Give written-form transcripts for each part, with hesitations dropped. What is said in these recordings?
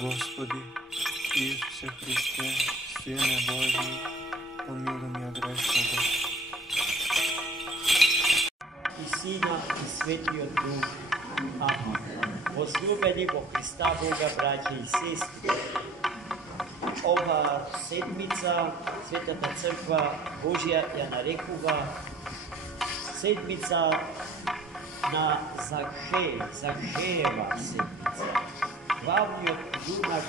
Gospodi Isuse Hriste, Sine Božji, pomiluj me grešnoga. I Sina i Svetijeg Duha. Amen. Возлюбени во Христа Бога, браќа и сестри, ова седмица Светата Црква Божја ја нарекува седмица на Захеева седмица. Главниот јунак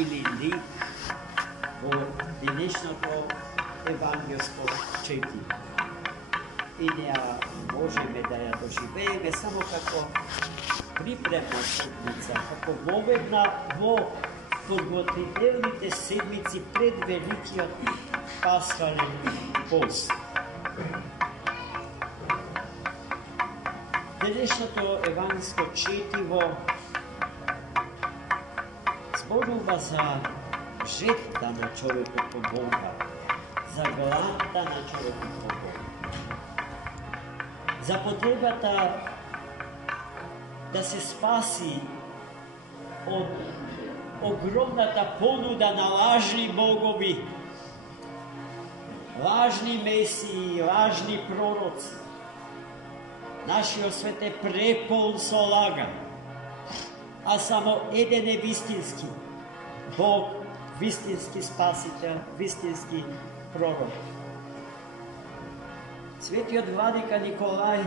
или лик во денешното евангелско четење. И неа можеме да ја доживееме само како припремна седмица, како воведна во подготвителните седмици пред великиот пасхален пост. Денешното евангелско четиво зборува за жетта на човекот по Бога, за гладта на човекот по Бога, за потребата да се спаси од огромната понуда на лажни богови, лажни месии, лажни пророци. Нашиот свет е преполн со лага, а само еден е вистински Бог, вистински спасител, вистински пророк. Светиот владика Николај,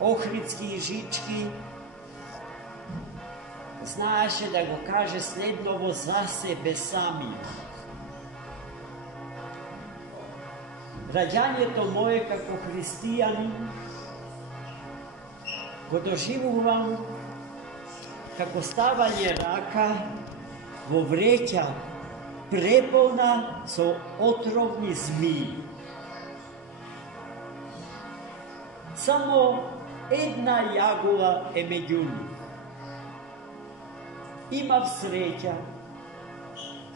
Охридски и Жички, знаеше да го каже следново за себе сами. Раѓањето мое како христијанин го доживувам како ставање рака во вреќа преполна со отровни змии. Само една јагула е меѓу нив. Имав среќа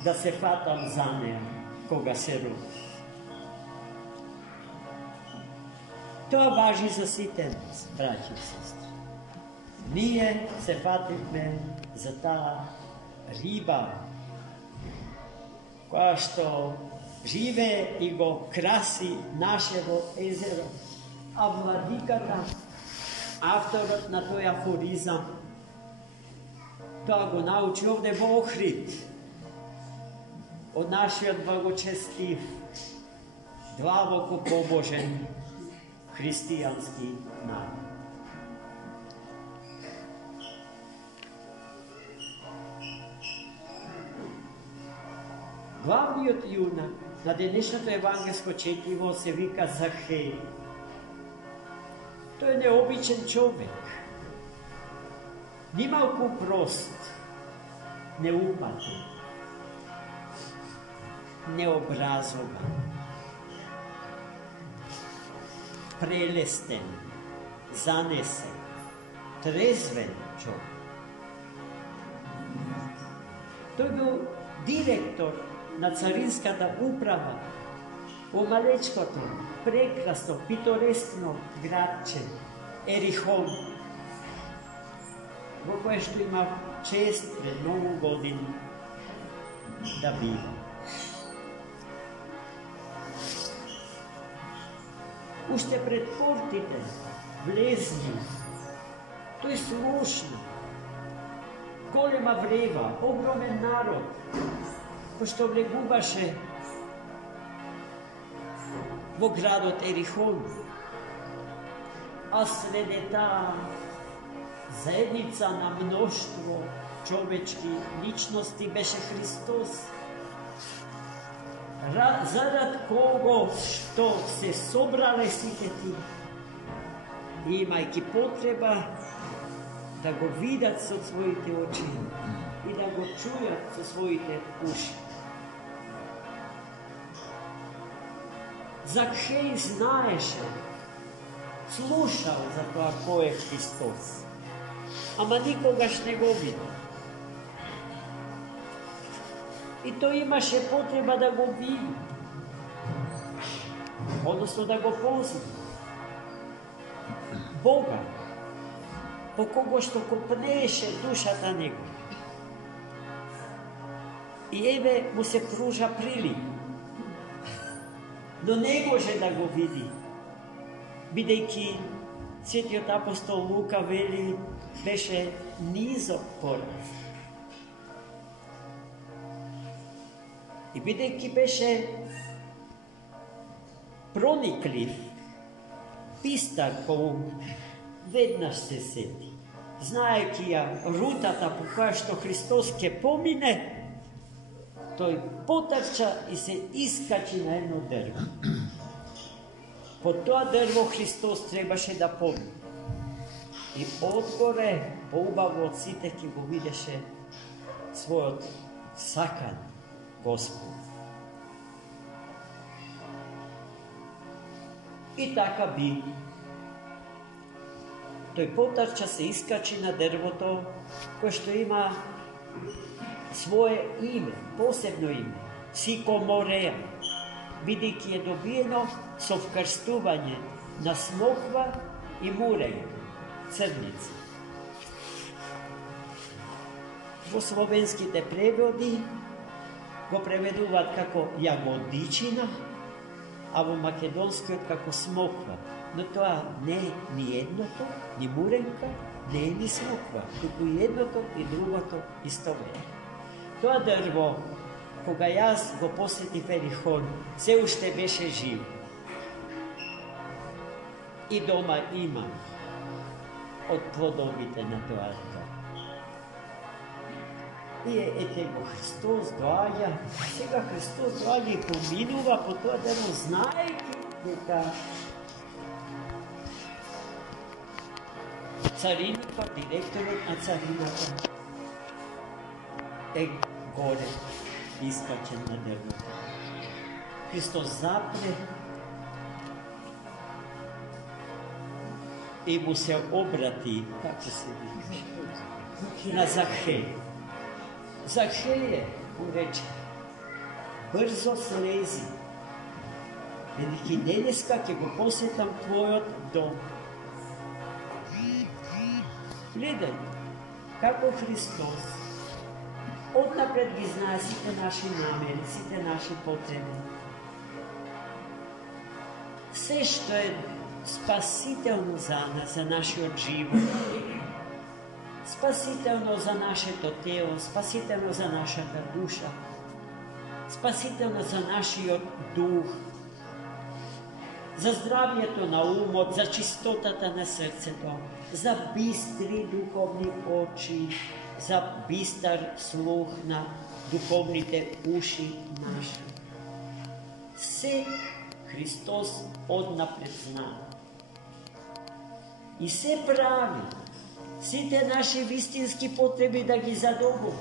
да се фатам за неа кога се роди. Тоа важи за сите нас, браќи и сестри. Ние се фативме за таа риба, која што живее и го краси нашево езеро. А владиката, авторот на тој афоризам, тоа го научи овде во Охрид, од нашиот благочестив, длабоко побожен христијански народ. Главниот јунак на денешното евангелско четиво се вика Захеј. Тој е необичен човек, нималку прост, неупатен, необразован, прелестен, занесен, трезвен човек. Тој бил директор на царинската управа во малечкото, прекрасно, питорескно градче Ерихон, во кое што има чест пред многу години да бива. Уште пред портите влезни, тој слушна, голема врева, огромен народ, кој што влегуваше во градот Ерихон, а среде таа заедница на мноштво човечки личности беше Христос, зарад кого што се собрале сите тие, имајќи потреба да го видат со своите очи и да го чујат со своите уши. Захеј знаеше, слушал за тоа кој е Христос, ама никогаш не го видел. И тој имаше потреба да го види, односно да го позна. Бога, по кого што копнеше душата него. И еве му се пружа прилик, но не може да го види, бидејќи светиот апостол Лука вели беше низок пораз. И бидејќи беше прониклив, бистар по веднаш се сети, знаејќи ја рутата по која што Христос ќе помине, тој потрча и се искачи на едно дрво. По тоа дрво Христос требаше да помине. И одгоре, поубаво од сите, ќе го видеше својот сакан Господ. И така би. Тој потрча се искачи на дрвото, кој што има свое име, посебно име, сикомореа, бидејќи е добиено со вкрстување на смоква и мурења, црница. Во словенските преводи го преведуваат како јагодичина, а во македонскиот како смоква. Но тоа не е ни едното, ни муренка, не е ни смоква, туку и едното и другото истовремено. Тоа дрво, кога јас го посетив Ерихон, се уште беше живо. И дома имам од плодовите на тоа дрво. И ете го Христос доаѓа, сега Христос доаѓа и поминува по тоа дрво, знаејќи дека царината, директорот на царината е горе, искачен на дрвото. Христос запре и му се обрати, како се вика, на Захеј. Захеје, му рече, брзо слези, бидејќи денеска ќе го посетам твојот дом. Гледај, како Христос однапред ги знае сите наши намери, сите наши потреби. Се што е спасително за нас, за нашиот живот, спасително за нашето тело, спасително за нашата душа, спасително за нашиот дух, за здравјето на умот, за чистотата на срцето, за бистри духовни очи, за бистар слух на духовните уши наши. Се Христос однапред знае. И се прави сите наши вистински потреби да ги задоволи,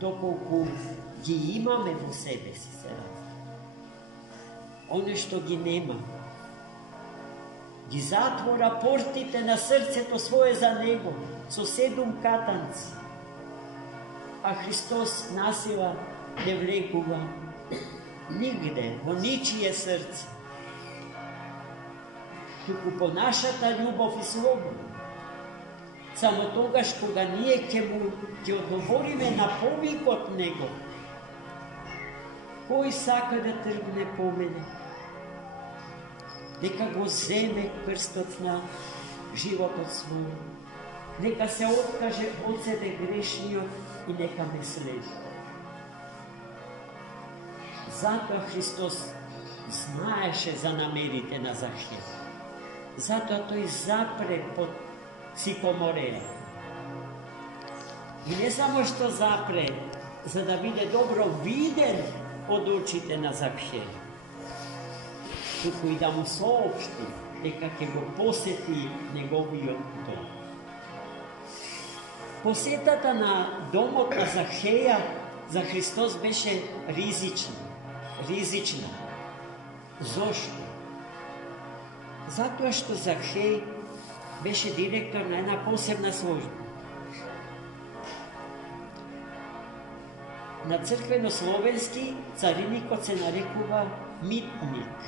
доколку ги имаме во себе си, се разбира. Оне што ги нема, ги затвора портите на срцето свое за него со 7 катанци, а Христос насила не влегува нигде, во ничие срце, туку по нашата љубов и слобода. Само тогаш кога ние ќе одговориме на повикот него, кој сака да тргне по мене, нека го земе крстот на животот свој, нека се откаже од себе грешниот и нека ме следи. Затоа Христос знаеше за намерите на Захеј. Затоа тој запре под сикомореа. И не само што запре, за да биде добро виден од очите на Захеј, туку и да му соопшти дека ќе го посети неговиот дом. Посетата на домот на Захеја за Христос беше ризична. Зошто? Затоа што Захеј беше директор на една посебна служба. На црквено-словенски цариникот се нарекува митник.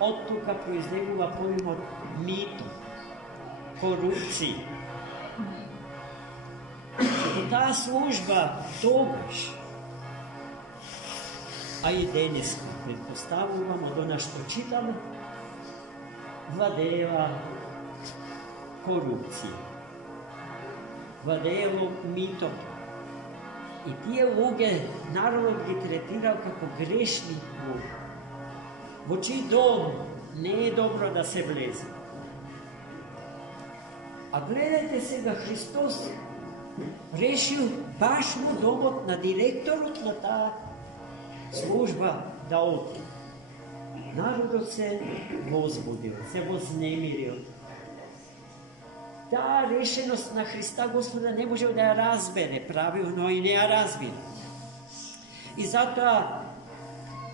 Од тука произлегува поимот мито. корупції. Та служба тогаш, а и денес, предпоставувам, од она што читаме, владеела корупција, владеело митото. И тие луѓе народот ги третирал како грешни луѓе. Во чиј дом не е добро да се влезе. А гледајте сега, Христос решил баш во домот на директорот на таа служба да оди. Народот се возбудил, се вознемирил. Таа решеност на Христа Господа не можел да ја разбере правилно и не ја разбира. И затоа,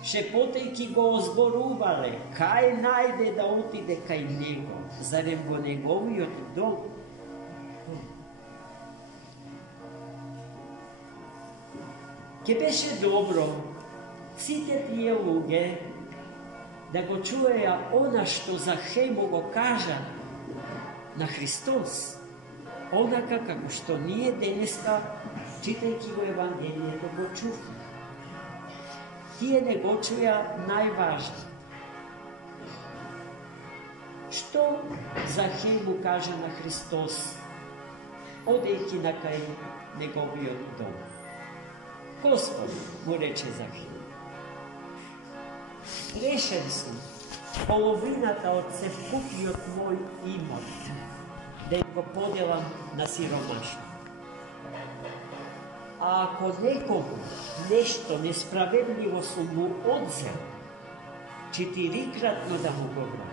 шепотејќи го озборувале, кај најде да отиде кај него, зарем го неговиот дом. Ке беше добро сите тие луѓе да го чуеја она што Захеј го кажа на Христос, онака како што ние денеска, читајќи го Евангелието, го чуваме. Тие не го чуја најважно. Што Захеј му кажа на Христос, одејќи на кај неговиот дом? Господи, му рече Захеј, решен сум половината од севкупниот мој имот да го поделам на сиромашни. А ако некому нешто несправедливо сум му одзел, 4-кратно да му го вратам.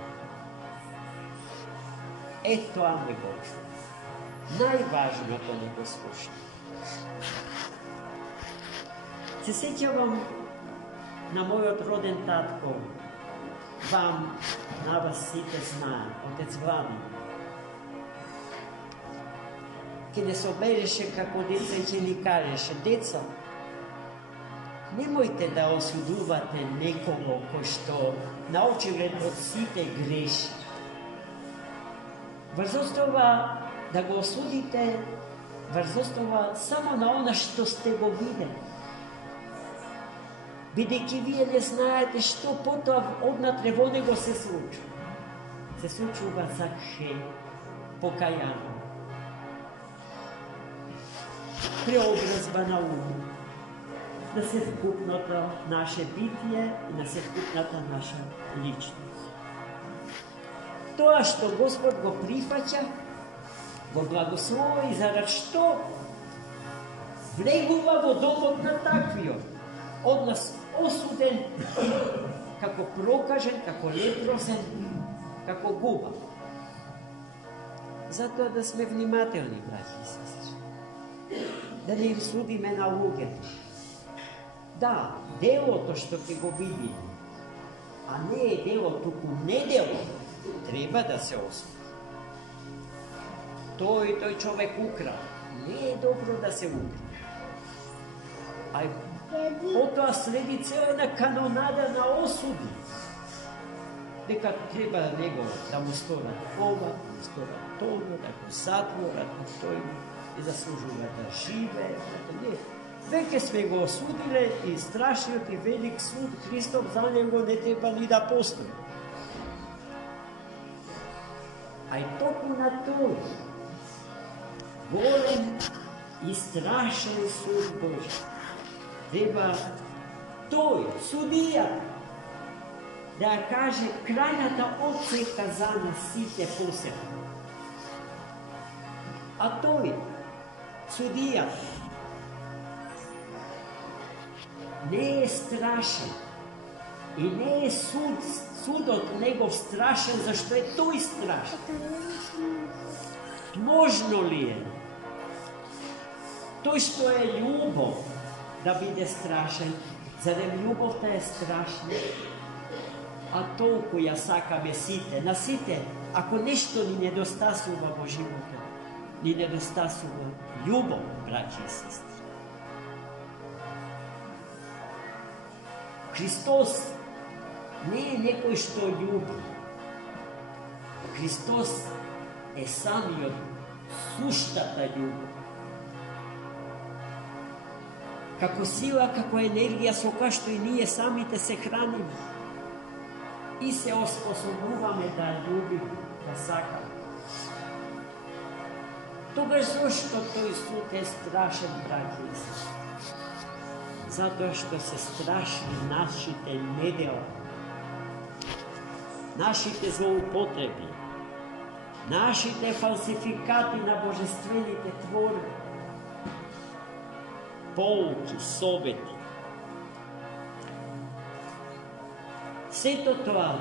Тоа не го чу. Најважното не го слушам. Се сеќавам на мојот роден татко, вам, на вас сите знаат, отец Владимир. Ке не собереше како деца и ке ни кажеше, деца, немојте да осудувате некого кој што на очиглед од сите греши. Врзостова да го осудите, врзостова само на она што сте го видели. Бидејќи вие не знаете што потоа однатре во него се случува. Се случува Захеј, покајано. Преобразба на ум, на севкупното наше битие и на севкупната наша личност. Тоа што Господ го прифаќа, го благослови и зарад што влегува во домот на таквиот, од нас осуден како прокажен, како лепросен, како губа. Затоа да сме внимателни, браќи и сестри. Да не им судиме на луѓето. Да, делото што ќе го види, а не е дело, туку недело, треба да се осуди. Тој човек украл. Не е добро да се украл. А потоа следи цела една канонада на осуди. Дека треба него да му сторат ова, да му сторат тоа, да го затворат, а тој не заслужува да живее. Веќе сме го осудиле и страшниот и велик суд Христов за него не треба ни да постои. А и токму на тој голем и страшен суд Божи треба тој, судија, да каже крајната отсека за нас сите посебно. А тој, судија, не е страшен и не е судот негов страшен, зашто е тој страшен. Можно ли е тој што е љубов да биде страшен, зарем љубовта е страшна? А толку ја сакаме сите, на сите, ако нешто ни недостасува во живота, ни недостасува љубов, браќи и сестри. Христос не е некој што љуби. Христос самиот суштата љубов. Како сила, како енергија со која што и ние самите се храниме и се оспособуваме да љубиме, да сакаме. Тогаш зошто тој суд е страшен, браќи и сестри? Затоа што се страшни нашите недела, нашите злоупотреби, нашите фалсификати на божествените творби, поуки, совети. Сето тоа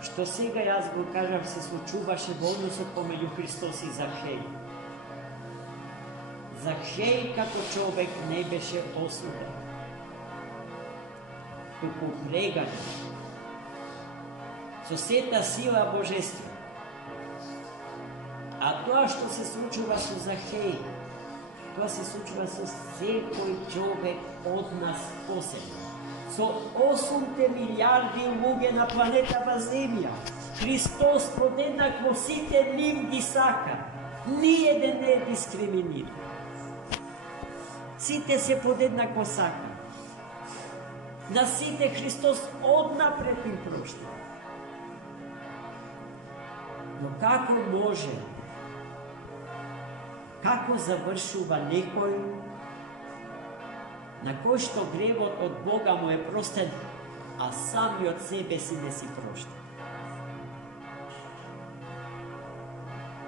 што сега јас го кажав се случуваше во односот помеѓу Христос и Захеј. Захеј како човек не беше осуден, туку преганен со сета сила божествена. А тоа што се случува со Захеј, тоа се случува со секој човек од нас посебно. Со 8 милиарди луѓе на планетава Земја. Христос подеднакво сите нив ги сака. Ниеден не е дискриминиран. Сите се подеднакво сака. На сите Христос однапред им прошта. Но како може, како завршува некој на кој што гревот од Бога му е простен, а самиот себе си не си прошта?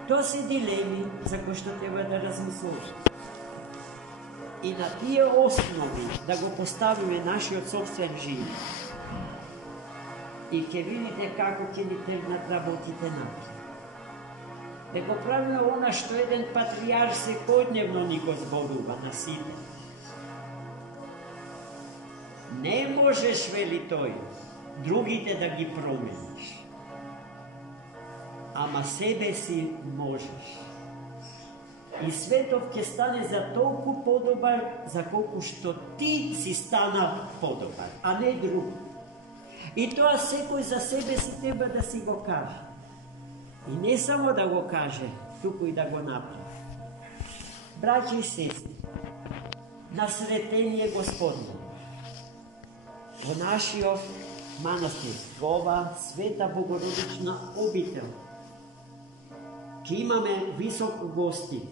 Тоа се дилеми за кои што треба да размислуваме. И на тие основи да го поставиме нашиот собствен живот. И ќе видите како ќе ни тргнат работите напред. Да го правиме она што еден патријар секојдневно ни го зборува на сите. Не можеш, вели тој, другите да ги промениш. Ама себе си можеш. И светот ќе стане за толку подобар, за колку што ти си стана подобар, а не друг. И тоа секој за себе си треба да си го каже. И не само да го каже, туку и да го направи. Браќи и сестри, на сретение Господне, во нашиот манастир, во ова света Богородична обител, ќе имаме високо гости.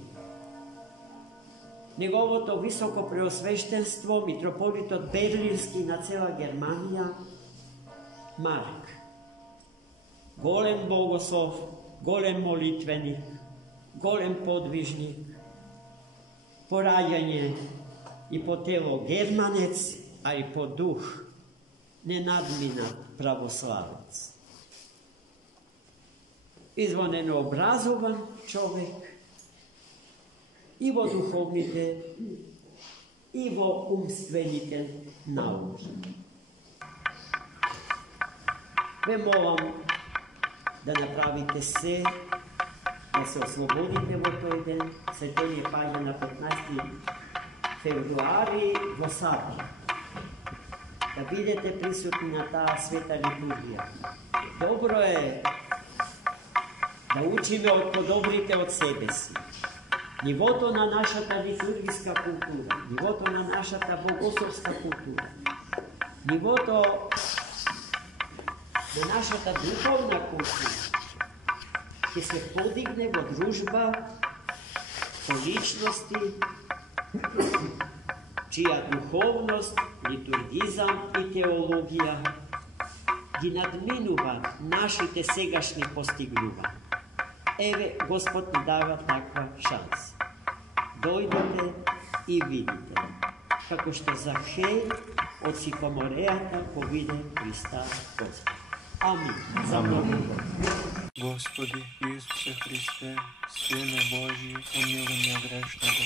Неговото високо преосвештенство, митрополитот Берлински на цела Германија, Марк. Голем богослов, голем молитвеник, голем подвижник, по раѓање и по тело германец, а и по дух ненадминат православец. Извонено образован човек и во духовните, и во умствените науки. Ве молам да направите се, да се ослободите во тој ден, светение паѓа на 15 февруари во сабота. Да бидете присутни на таа света литургија. Добро е да учиме од подобрите од себе си. Нивото на нашата литургиска култура, нивото на нашата богословска култура, нивото на нашата духовна култура ќе се подигне во дружба со личности чија духовност, литургизам и теологија ги надминува нашите сегашни постигнувања. Еве, Господ ни дава таква шанса. Дојдете и видите, како што Захеј од сикоморејата повиде Христа Господ. Амин. За Богу. Господи Иисусе Христе, Сине Божий, помилуй меня грешного.